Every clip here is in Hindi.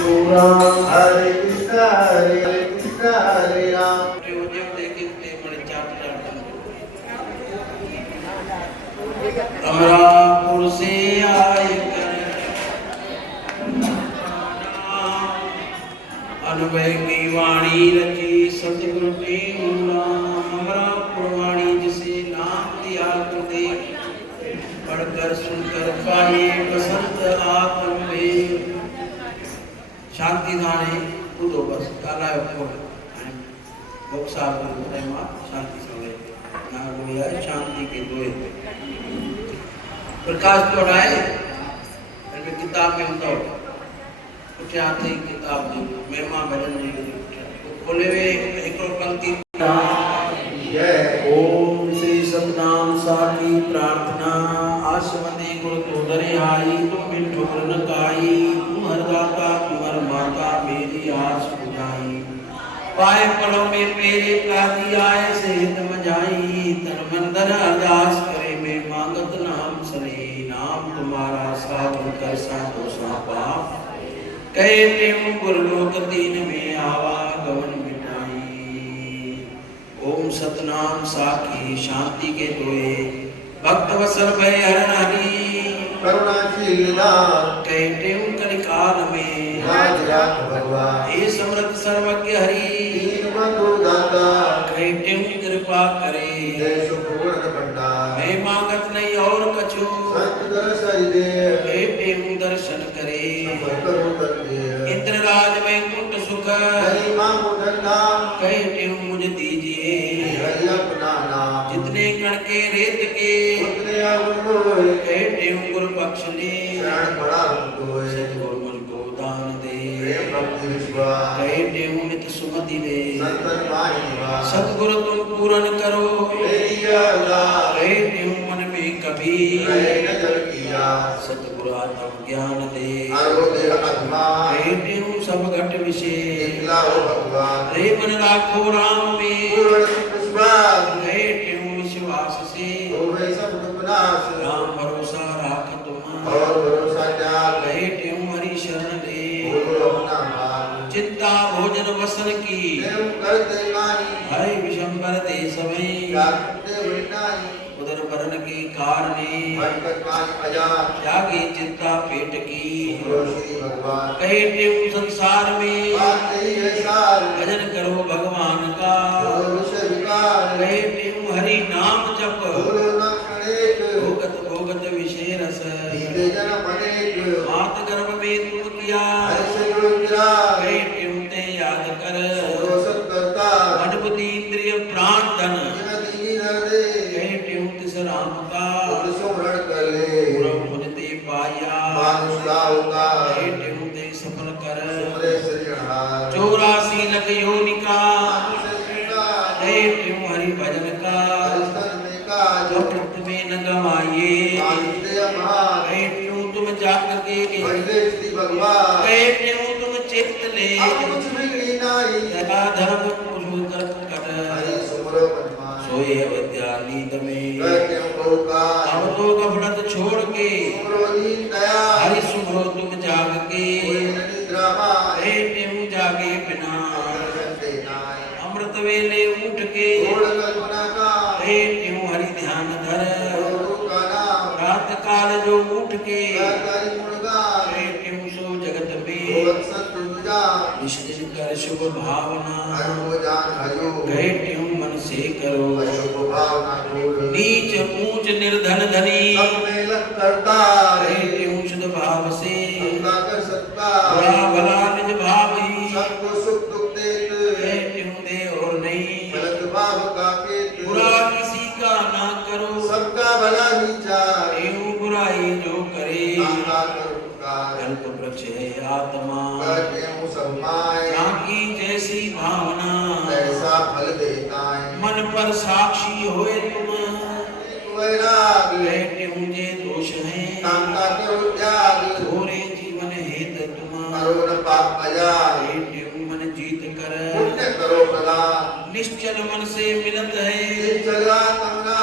राम हरे कृष्ण हरे राम। अमरापुर से आए कर अनुभव की वाणी रची सतगुरु प्रेम नाम। अमरापुर वाणी जिसे नाम दिया गुरुदेव, पढ़कर सुनकर पाए बसंत आत्म में। शांति दाने कूदो बस काला कोड बक्सा को मां शांति समय ना गुड़िया शांति के दोए प्रकाश पढ़ाए इनमें किताब में होता कुछ आते किताब में महिमा भजन जी बोले वे एक पंक्ति ओम श्री सतनाम साखी प्रार्थना आसवंदी गुरु तो दरे आई तुम बिन ठोकर न काई तुम हर दाता तुम हर माता मेरी आस बुझाई पाए पलों में मेरे प्यारी आए से हित मजाई तन मन धन अरदास करे मैं मांगत नाम सने नाम तुम्हारा साधु कर साधु सापा कहते हूँ गुरलोक दीन में आवा गवन ओम सतनाम साखी शांति के दोए भक्त वसल भय हरण हरि करुणाशील नाम कहते हूँ कलिकाल में राज राख भगवान हे समर्थ सर्वज्ञ हरि दीन बंधु दाता कहते हूँ कृपा करे देश पूर्ण भंडार मैं मांगत नहीं और कछु संत दरस दे कहते हूँ दर्शन करे करो बंदे इंद्रराज में कुंठ सुख हरि मांगो नाम कहते हूँ मुझे दीजिए हरि अपना नाम जितने कण के रेत के उतने अगुण होए कहते हूँ गुरु पक्ष ले शरण पड़ा हमको सतगुरु मुझको दान दे प्रेम भक्ति विश्वास कहते हूँ नित सुमति दे संतन माही निवास सतगुरु तुम पूर्ण करो मेरी अरदास कहते हूँ मन में कभी रहे न जल किया सतगुरु आत्म ज्ञान दे आरोग्य आत्मा कहते हूँ सब घट विषय निकला हो भगवान रे मन राखो राम में पूर्ण विश्वास कहते हूँ विश्वास से हो गए सब दुख नाश राम भरोसा राख तुम और भरोसा त्याग कहते हूँ हरि शरण ले बोलो अपना मान चिंता भोजन वसन की प्रेम करते मानी हरि विशंबर दे समय जागते हुए नाही उदर वरण के कारणे भटकत कान अजान त्यागी चिंता पेट की बोलो श्री भगवान कहते हूँ संसार में बात नहीं है सार भजन करो भगवान का बोलो विषय विकार कहते हूँ हरि नाम जप बोलो न क्षणेक भोगत भोगत विषय रस बीते जन्म अनेक मात गर्भ में तुम किया हरि से गुरु गिरा कहते हूँ ते याद कर बोलो सत्कर्ता मन बुद्धि इंद्रिय प्राण धन जिन दीनी न दे कहते हूँ तिस राम का खुद सुमरण कर ले पूरा मुझते पाया मानुष का होता कहते हूँ ते सफल कर सुमरे सृजनहार 84 लख योनि का मानुष श्रृंगार कहते हूँ हरि भजन का हरिस्तन में काज अमृत में न गवाइए मानते महान कहते हूँ तुम जाग के भजले श्री भगवान कहते हूँ तुम चित्त ले अब कुछ बिगड़ी नाही सदा धर्म पुरु कर हरि सुमरो मनमान सोए अविद्या नींद में कहते हूँ बहुकार अब तो गफलत छोड़ के सुमरो दीन दया हरि सुमरो तुम जाग के कोई न निद्रा माय कहते हूँ जागे बिना दर्शन दे नाय अमृत वेले उठ के छोड़ कल्पना का कहते हूँ हरि ध्यान धर गुरु का नाम रात काल जो उठ के कहकारी गुणगान कहते हूँ सो जगत में भगवत संत तुझा निश्चित कर शुभ भावना हरि को जान भयो कहते हूँ मन से करो भयो को भावना छोड़ नीच ऊंच निर्धन धनी सब मेलन करता कहते हूँ शुद्ध भाव से सबका कर सकता बुरा भला निज भाव ही सबको सुख दुख देत कहते हूँ दे और नहीं गलत भाव का केत बुरा किसी का ना करो सबका भला विचार एवं बुराई जो करे कांगा कर उपकार कल्प वृक्ष है आत्मा कहते हूँ सब माय की जैसी भावना ऐसा फल देता है मन पर साक्षी होए तुम वैराग कहते हूँ जे दोष है कांगा करो त्याग थोड़े जीवन हेत तुम करो न पाप अजाय कहते हूँ मन जीत कर पुण्य करो प्रदान निश्चल मन से मिलत है चला तमना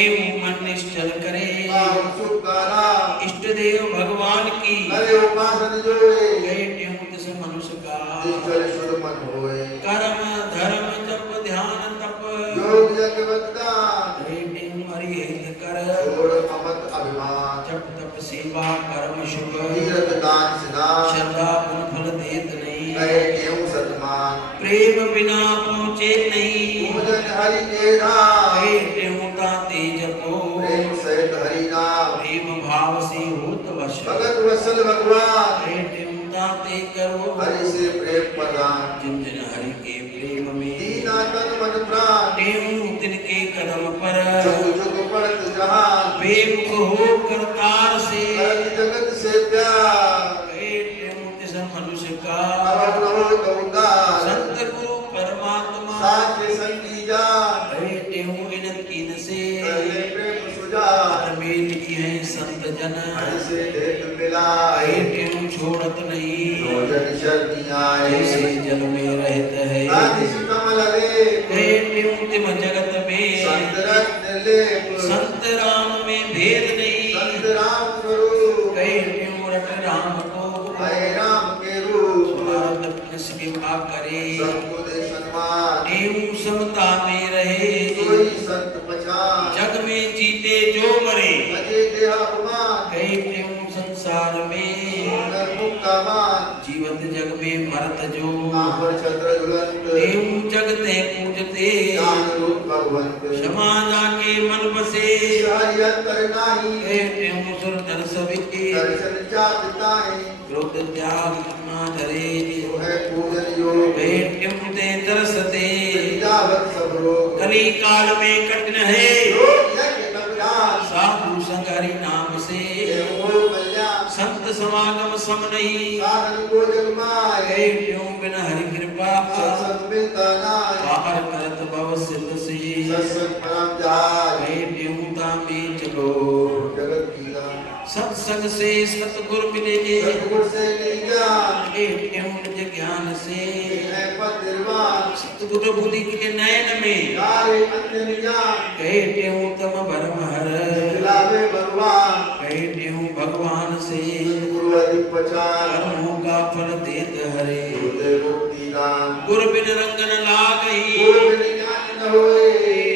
एवं मन निश्चल करे पावन सुख का राम इष्ट देव भगवान की अरे उपासन जोड़े कहते हूँ तिस मनुष्य का निश्चल शुद्ध मन होए कर्म धर्म जप ध्यान तप योग जगवत दान रेटिंग हरि कर छोड़ ममत अभिमान जप तप सेवा कर्म शुभ तीर्थ दान स्नान श्रद्धा पुन फल देत नहीं कहे केहू सतमान प्रेम बिना पहुँचे नहीं पूजन हरि के नाम रेटिंग ताते जपो प्रेम सहित हरि नाम प्रेम भाव से होत वश भगत वत्सल भगवान रेटिंग ताते करो हरि से प्रेम प्रदान जिन जिन हरि के प्रेम में दीना तन मन प्राण टेऊ तिनके कदम पर जुग जुग पड़त जहान बेमुख हो करतार से करत जगत से प्यार टेऊ तिस मनुष्य का अवर रहो तो उदार संत गुरु परमात्मा साचे संगी जान टेऊ इन तीन से पहले प्रेम सुजान मेल की है संत जन हरि से भेंट मिलाए टेऊ छोड़त नहीं भोजन शरणी आए जैसे जल में रहत है आदिश कमल लेप टेऊ तिम जगत में संत रत्न लेप संत राम में भेद नहीं संत राम स्वरूप कहे टेऊ रट राम को हरे राम के रूप कृपा करे सबको दे सम्मान टेऊ समता में रहे कोई संत पहचान जग में जीते जो मरे अजय देहा अपमान कहे टेऊ संसार में मुक्ता मान जीवत जग में मरत जो नाम छत्र ज्वलंत टेऊ जगते पूजते ज्ञान रूप भगवंत क्षमा जाके मन बसे हरि अंतर नाही कहे टेऊ सुर नर सविके दर्शन चाहताए क्रोध त्याग क्षमा धरे जो है पूजन योग कहे टेऊ ते तरसते जावत सब रोग कली काल में कठिन है योग यज्ञ कल्याण साधु संग हरि नाम से हो कल्याण संत समागम सम नहीं साधन को जग माए कहे टेऊ बिन हरि कृपा सत्संग मिलता नाय पार करत भव सिद्ध से सत्संग परम जाय कहे टेऊ तामे चलो जगत की दान सत्संग से सतगुरु मिलेंगे सतगुर से ज्ञान कहे टेऊ निज ज्ञान से है पद निर्वाण सतगुरु बुद्धि के नयन में सारे अन्य ज्ञान कहे टेऊ तम भरम हर खिलावे भगवान कहे टेऊ भगवान से गुरु अधिक पहचान कर्मों का फल देत हरे गुरुदेव मुक्ति नाम गुरु बिन रंग न लागई गुरु बिन ज्ञान न होए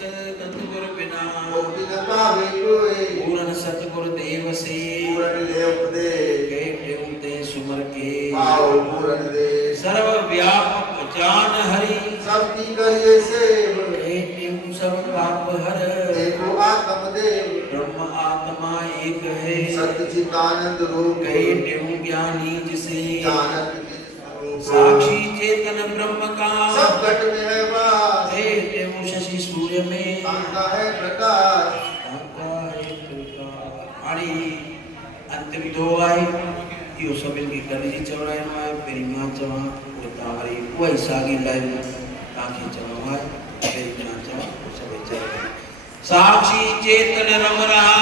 सतगुरु बिना मुक्ति न पावे कोई पूर्ण सतगुरु देव से पूर्ण देव दे कहे टेऊ ते सुमर के पाओ पूर्ण दे सर्व व्यापक जान हरि सबकी करिए सेव कहे टेऊ सब पाप हर देखो आत्म देव ब्रह्म आत्मा एक है सत्य चितानंद रूप कहे टेऊ ज्ञानी जिसे जानत साक्षी चेतन ब्रह्म का सब घट में है वास कहे टेऊ शशि सूर्य में ताका है प्रकाश आणि अंतिम दो आई यो सब इनकी कलेजी चवराय माय पेरी मां चवा उतावरी कोई सागी लाइन आंखी चवा पेरी मां चवा सब चल साक्षी चेतन रम रहा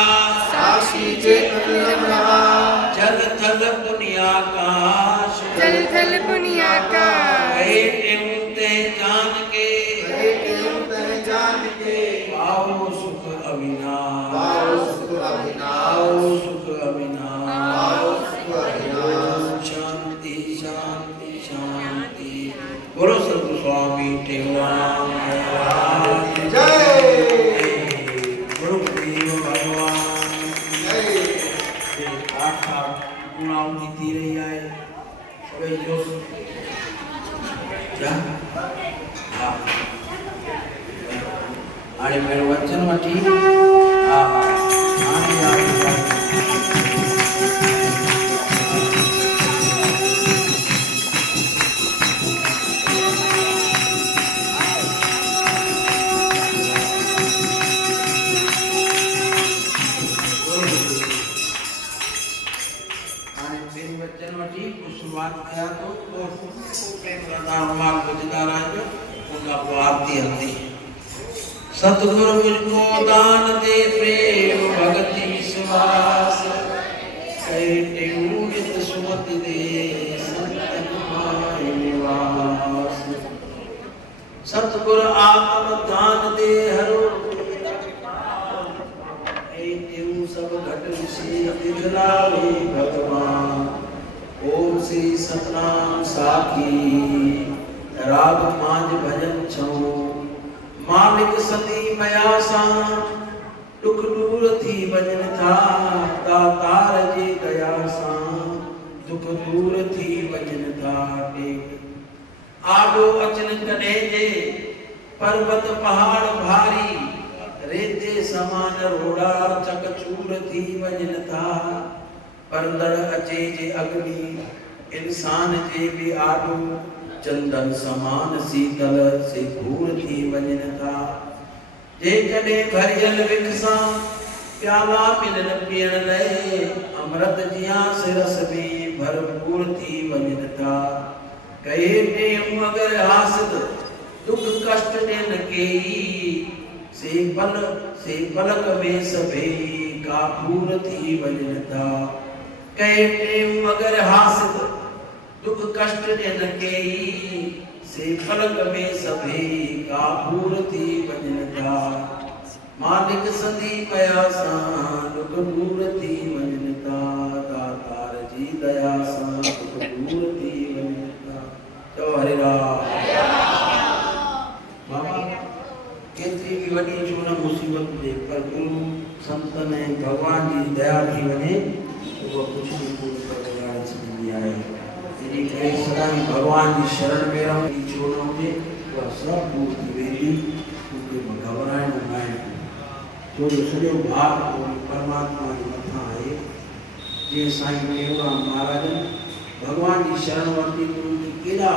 साक्षी चेतन रम रहा जल थल पुण्य आकाश जल थल पुनिया का कहे टेऊ ते जान के कहे केहू तह जान के पाओ सुख अविनाश पाओ सुख अभिनाश पाओ सुख अविनाश पाओ सुख अभिनाश शांति शांति शांति बोलो संत स्वामी टेऊराम महाराज की जय गुरुदेव भगवान जय आठा गुणाओं की थी रही आए सभी जोश क्या हाँ आड़े मेरे वचन मटी हाँ आने आने शुरुआत किया तो प्रेम प्रदान मार्ग बुझता रहे उनका आरती आती सतगुरु मुझको दान दे प्रेम भक्ति विश्वास कैटे नित सुमति दे संतन माय निवास सतगुरु आत्म दान दे हरो सब घट विषय दिखलावे भगवान ओम श्री सतनाम साखी राग मांझ भजन छो मालिक सती मया सा दुख दूर थी भजन था दातार जी दया सा दुख दूर थी भजन था टेक आडो अचन कने जे पर्वत पहाड़ भारी रेते समान रोड़ा चकचूर थी भजन था परदड़ अचे जे अग्नि इंसान जे भी आडो चंदन समान शीतल से भूर थी वजन था जे कने भरियल विखसा प्याला मिलन पियण लए अमृत जिया से रस में भरपूर थी वजन था कहे टेम मगर हासिल दुख कष्ट ने न केई से पलक में सबे कापूर थी वजन था कहे टेम मगर हासिल दुख कष्ट ने न केई से फलक में सभी कापूर थी वजनता मालिक सदी मया सा दुख दूर थी वजनता दातार जी दया सा दुख दूर थी वजनता तो हरे राम बाबा केतरी की वडी जो न मुसीबत दे पर गुरु संतन ऐं भगवान जी दया थी वने तो वो कुछ भी पूरी कर समझ आए तेरी सदाई भगवान की शरण में रहूं की छोड़ो के वह सब दूर थी वेली क्योंकि घबराए न आए जो सॼो भाग परमात्मा के मथा आहे जे साईं टेऊराम महाराज भगवान की शरण वरती उनकी केड़ा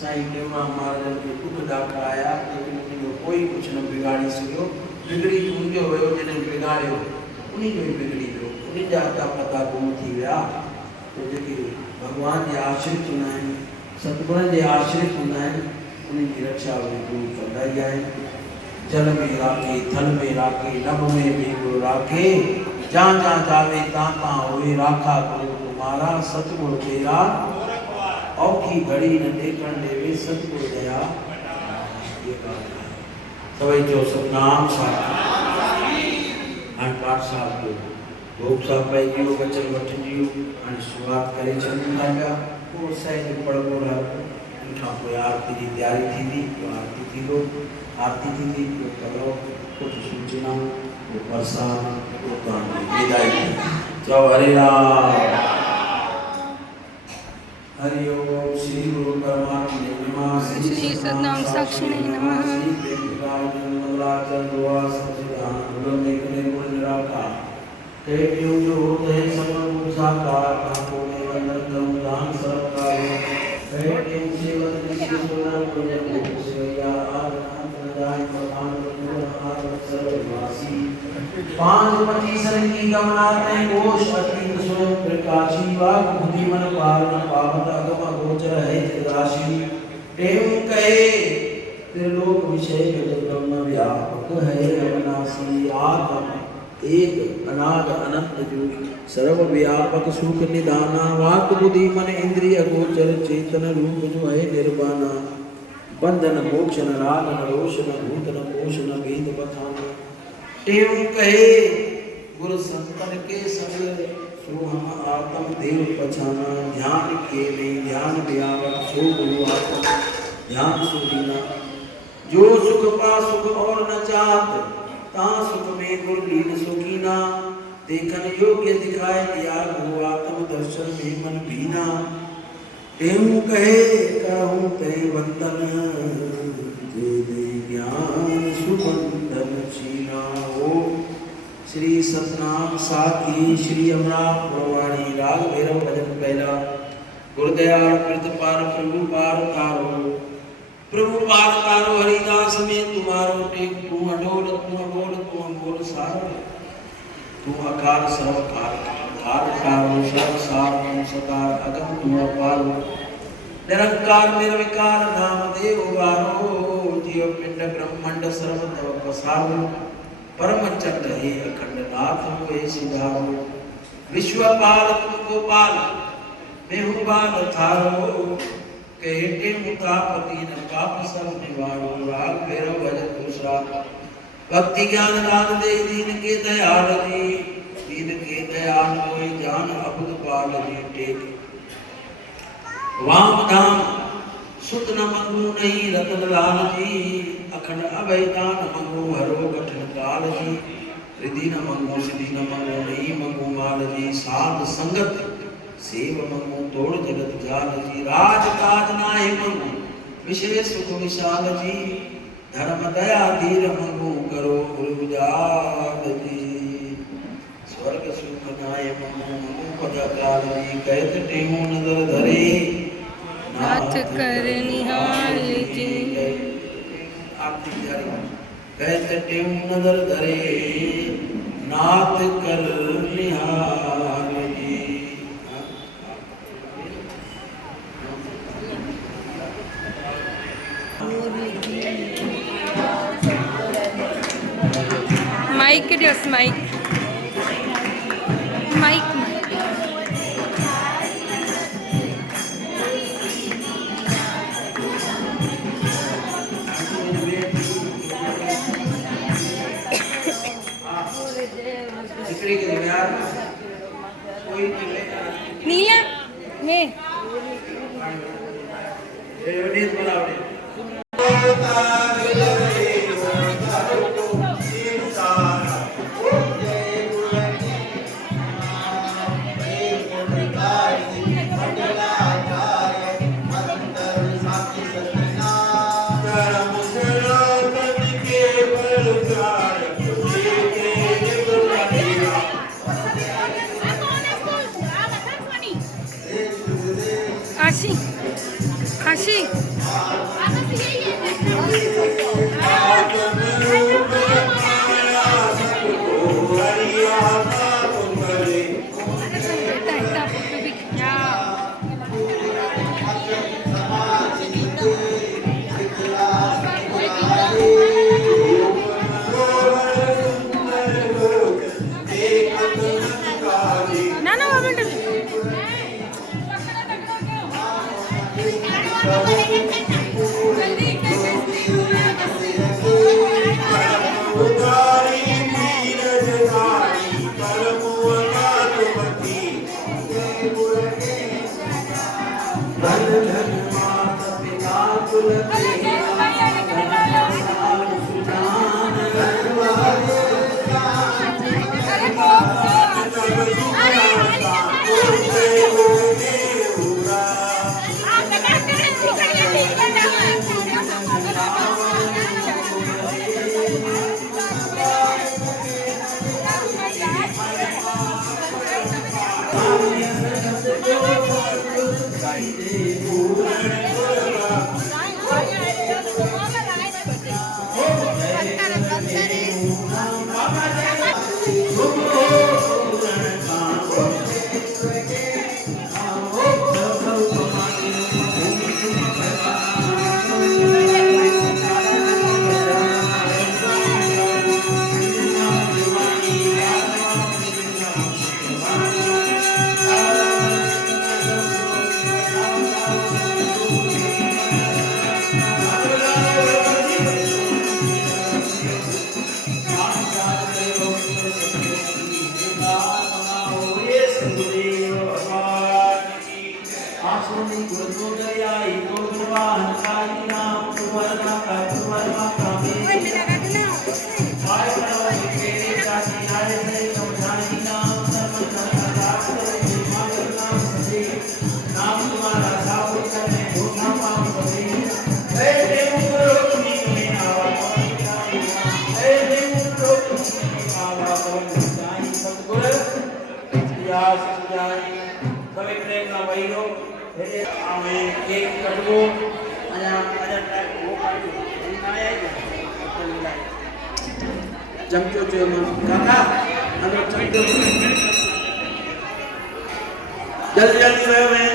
साईं टेऊराम महाराज के दुख ॾाका आया लेकिन उनको कोई कुछ न बिगाड़ी सको बिगड़ी उनजो हुयो जने बिगाड़ियो उन्हीं जो बिगड़ी वियो उन्हीं जा पता गुम थी विया तो जेके भगवान के आश्रित होना है सतगुण के आश्रित होना है उन्हीं की रक्षा गुरु कंदा ही आए जल में राखे थल में राखे नभ में भी गुरु राखे जहाँ जहाँ जावे तां होए राखा गुरु तुम्हारा सतगुण तेरा औखी घड़ी न टेकण देवे सतगुण दया ये बात है सभी जो सतनाम साखी आन पाठ साहब को भोग साहब भाई जी वचन वठिजियो हाणे शुरुआत करे छॾूं था पिया पोइ सहज पढ़बो रहंदो उनखां पोइ आरती जी तयारी थींदी पोइ आरती थींदो आरती थींदी पोइ करो कुझु सूचनाऊं पोइ प्रसाद पोइ तव्हांजी विदाई चओ हरे राम हरि ओम श्री गुरु परमात्मे नमः श्री सतनाम साक्षिणे नमः श्री वेंकटाय मंगलाचरण दुआ सच्चिदानंद गुरु गुण निराकार तेरे जो होते हैं सब साकार आंखों में वंदन करूं दान सरकार तेरे से वंदन से सोना को जब से या आनंद जाय भगवान गुरु आर सर्ववासी पांच पति सरंगी गमनाते कोश अतीत स्वयं प्रकाशी वाक बुद्धि मन पावन पावत अगम गोचर है राशि टेम कहे त्रिलोक विषय जगत ब्रह्म व्यापक है अविनाशी आत्म एक अनाद अनंत जो सर्वव्यापक सुख निदाना वाक बुद्धि मन इंद्रिय गोचर चेतन रूप जो है निर्वाणा बंधन मोक्ष न राग न रोष न भूत न कोश न भेद बखाना टेम कहे गुरु संतन के संग सो हम आत्म देव पछाना ध्यान के ले ध्यान व्यापक सो गुरु आत्म ध्यान सुदीना जो सुख पा सुख और न चाहत ता सुख में गुरु लीन सुखीना देखन योग्य दिखाए दिया गुरु आत्म दर्शन में मन भीना टेम कहे कहूँ ते वंदन दे दे ज्ञान सुबंधन छीना ओ श्री सतनाम साखी श्री अमराव प्रवाणी राग भैरव भजन पहला गुरुदयाल प्रतिपार प्रभु पार तारो प्रभु पार तारो हरिदास में तुम्हारो टेक तू अडोल तू अबोल तू अंगोल सारो तू अकार सर्वकार कार कारो सर्व सार तू सकार अगम तू अपार निरंकार निर्विकार नाम देव वारो जीव पिंड ब्रह्मांड सर्व तव पसारो परम चंद्र हे अखंड नाथ हुए सिधारो विश्वपाल तुमको पाल मेहु बाल थारो कहते मुतापति न पाप सब निवारो राग भैरव भजन दूसरा भक्ति ज्ञान दान दे दीन के दयाल जी दीन के दयाल कोई जान अबुद पाल जी टेक वाम धाम सुत न मंगू नहीं रतन लाल जी अखंड अभय दान मंगू हरो कठिन काल जी रिधि न मंगू सिद्धि न मंगू नहीं मंगू माल जी साध संगत सेव मंगू तोड़ जगत जाल जी राज काज नाहि मंगू विशेष सुख विशाल जी धर्म दया धीर मंगू करो गुरु उजाल जी स्वर्ग सुख नाय मंगू मंगू पद काल जी कहत टेमू नजर धरे नाथ कर निहाल जी आपकी प्यारी कहत टेमू नजर धरे नाथ कर निहाल जी माइक दियोस माइक माइक इकड़ी के यार कोई नीला में रेवनीत बनावड़े आशी आशी ना ना चमचो चो काका अगर चमचो जल्दी जल्दी वयो मैं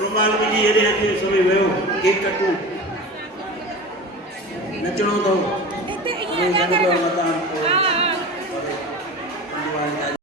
रुमाल विझी हेॾे अचे सभई वयो केक कटूं नचणो अथव